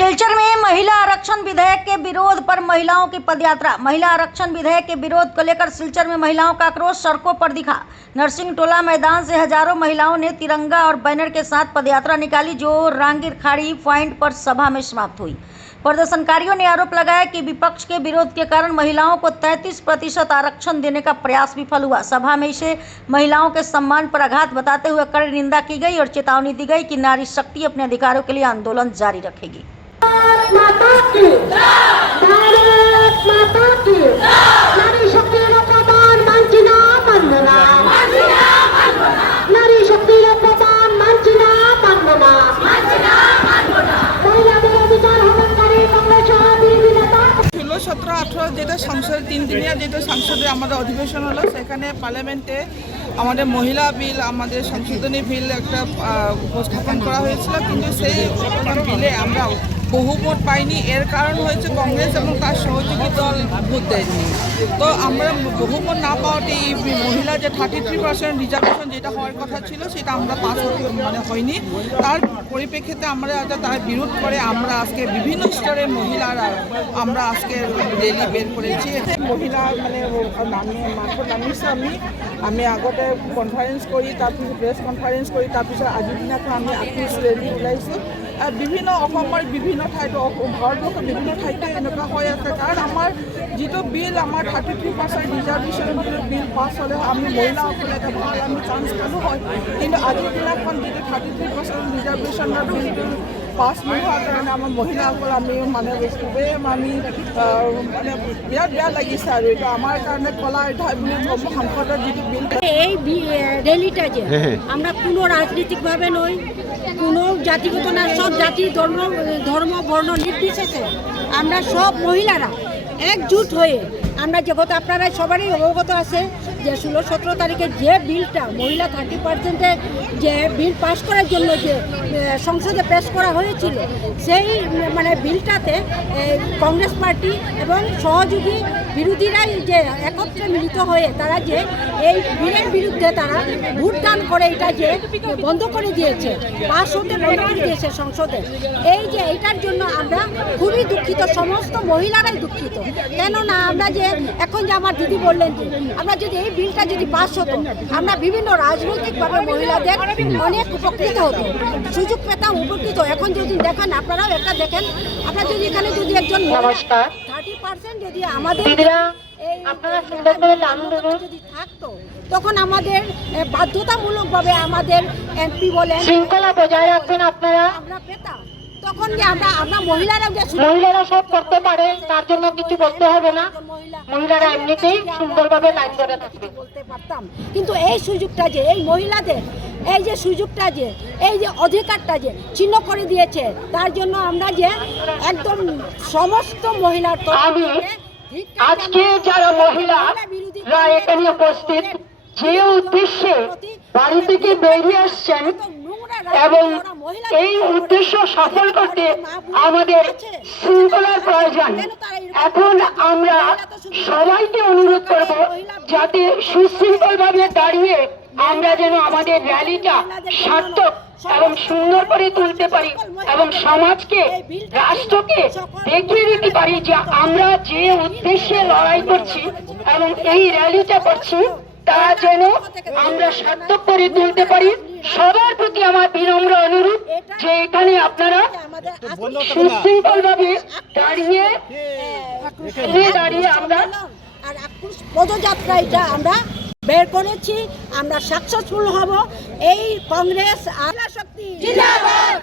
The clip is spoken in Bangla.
सिलचर में महिला आरक्षण विधेयक के विरोध पर महिलाओं की पदयात्रा। महिला आरक्षण विधेयक के विरोध को लेकर सिलचर में महिलाओं का आक्रोश सड़कों पर दिखा। नरसिंह टोला मैदान से हजारों महिलाओं ने तिरंगा और बैनर के साथ पदयात्रा निकाली, जो रांगीर खाड़ी पॉइंट पर सभा में समाप्त हुई। प्रदर्शनकारियों ने आरोप लगाया कि विपक्ष के विरोध के कारण महिलाओं को 33% आरक्षण देने का प्रयास विफल हुआ। सभा में इसे महिलाओं के सम्मान पर आघात बताते हुए कड़ी निंदा की गई और चेतावनी दी गई कि नारी शक्ति अपने अधिकारों के लिए आंदोलन जारी रखेगी। सत्रह अठारह যেটা সংসদ 3 দিনিয়া যেটা সংসদে আমাদের অধিবেশন হলো, সেখানে পার্লামেন্টে আমাদের মহিলা বিল, আমাদের সংশোধনী বিল একটা উপস্থাপন করা হয়েছিল, কিন্তু সেই বিলে আমরা বহুমত পাইনি। এর কারণ হয়েছে কংগ্রেস এবং তার সহযোগী দল ভোট দেয়নি। তো আমরা বহুমত না পাওয়াতে এই মহিলা যে 33% রিজার্ভেশন যেটা হওয়ার কথা ছিল সেটা আমরা পাস হয়নি। তার পরিপ্রেক্ষিতে আমরা তার বিরোধ করে আমরা আজকে বিভিন্ন স্তরের মহিলারা আমরা আজকে রেলি বের করেছি। মহিলা মাঠত নামিছোঁ। আমি আগতে কনফাৰেন্স কৰি তাৰপিছত প্ৰেছ কনফাৰেন্স কৰি তাৰপিছত আজিৰ দিনাখন আমি আক্ৰোশ ৰেলি ওলাইছোঁ। বিভিন্ন অসমৰ বিভিন্ন ঠাইত, ভাৰতবৰ্ষৰ বিভিন্ন ঠাইতে এনেকুৱা হৈ আছে, কাৰণ আমাৰ যিটো বিল আমাৰ 33% ৰিজাৰ্ভেশ্যন বিল পাছ হ'লে আমি মহিলাসকলে এটা ভাল আমি চান্স পালোঁ হয়, কিন্তু আজিৰ দিনাখন যিটো 33% ৰিজাৰ্ভেশ্যনৰ বিলটো পাছ নোহোৱাৰ কাৰণে আমাৰ মহিলাসকল আমি খুবেই আমি বিৰাট বেয়া লাগিছে। আৰু এইটো আমাৰ কাৰণে কলা সাংসদৰ যিটো বিল, এই রেলিটা যে আমরা কোনো রাজনৈতিকভাবে নই, কোনো জাতিগত না, সব জাতি ধর্ম বর্ণ নির্বিশেষে আমরা সব মহিলারা একজুট হয়ে আমরা যেহেতু আপনারা সবারই অবগত আছে যে 16-17 তারিখে যে বিলটা মহিলা 30%-এর যে বিল পাস করার জন্য যে সংসদে পেশ করা হয়েছিল, সেই বিলটাতে কংগ্রেস পার্টি এবং সহযোগী বিরোধীরাই যে একত্রে মিলিত হয়ে তারা যে এই বিলের বিরুদ্ধে তারা ভোটদান করে এটা যে বন্ধ করে দিয়েছে, পাস হতে বন্ধ করে দিয়েছে সংসদে। এই যে এইটার জন্য আমরা খুবই দুঃখিত, সমস্ত মহিলারাই দুঃখিত। কেননা আমরা যে এখন যে আমার দিদি বললেন যে আমরা যদি এই বিলটা যদি পাস হতো, আমরা বিভিন্ন রাজনৈতিকভাবে মহিলাদের অনেক উপকৃত হতো, সুযোগ পেতাম, উপকৃত। এখন যদি দেখেন, আপনারাও একটা দেখেন, আমরা যদি এখানে যদি একজন 30% যদি আমাদের যদি থাকতো, তখন আমাদের বাধ্যতামূলকভাবে আমাদের এমপি বলেন শৃঙ্খলা বজায় রাখবেন আপনারা, আমরা পেতাম। তখন যে আমরা মহিলারা সব করতে পারে, তার জন্য কিছু বলতে হবে না, মহিলারা এমনিতেই সুন্দরভাবে লাইন ধরে থাকবে বলতে পারতাম। কিন্তু এই সুযোগটা যে এই মহিলাদের এই যে সুযোগটা যে এই যে অধিকারটা যে ছিন্ন করে দিয়েছে, তার জন্য আমরা যে একদম সমস্ত মহিলার আজকে যারা মহিলারা এখানে উপস্থিত, যে উদ্দেশ্যে বাড়ি থেকে বেরিয়ে আসছেন এবং এই উদ্দেশ্য সফল করতে আমাদের শৃঙ্খলার প্রয়োজন। এখন আমরা সবাইকে অনুরোধ করব যাতে সুশৃঙ্খলভাবে দাঁড়িয়ে আমরা যেন আমাদের র্যালিটা সার্থক এবং সুন্দর করে তুলতে পারি এবং সমাজকে, রাষ্ট্রকে দেখিয়ে দিতে পারি যে আমরা যে উদ্দেশ্যে লড়াই করছি এবং এই র্যালিটা করছি তা যেন আমরা সার্থক করে তুলতে পারি। সবার প্রতি আমার বিনম্র অনুরোধ যে এখানে আপনারা সুশৃঙ্খলভাবে দাঁড়িয়ে আমরা পদযাত্রা এটা আমরা বের করেছি, আমরা সাকসেসফুল হব। এই কংগ্রেস শক্তি জিন্দাবাদ।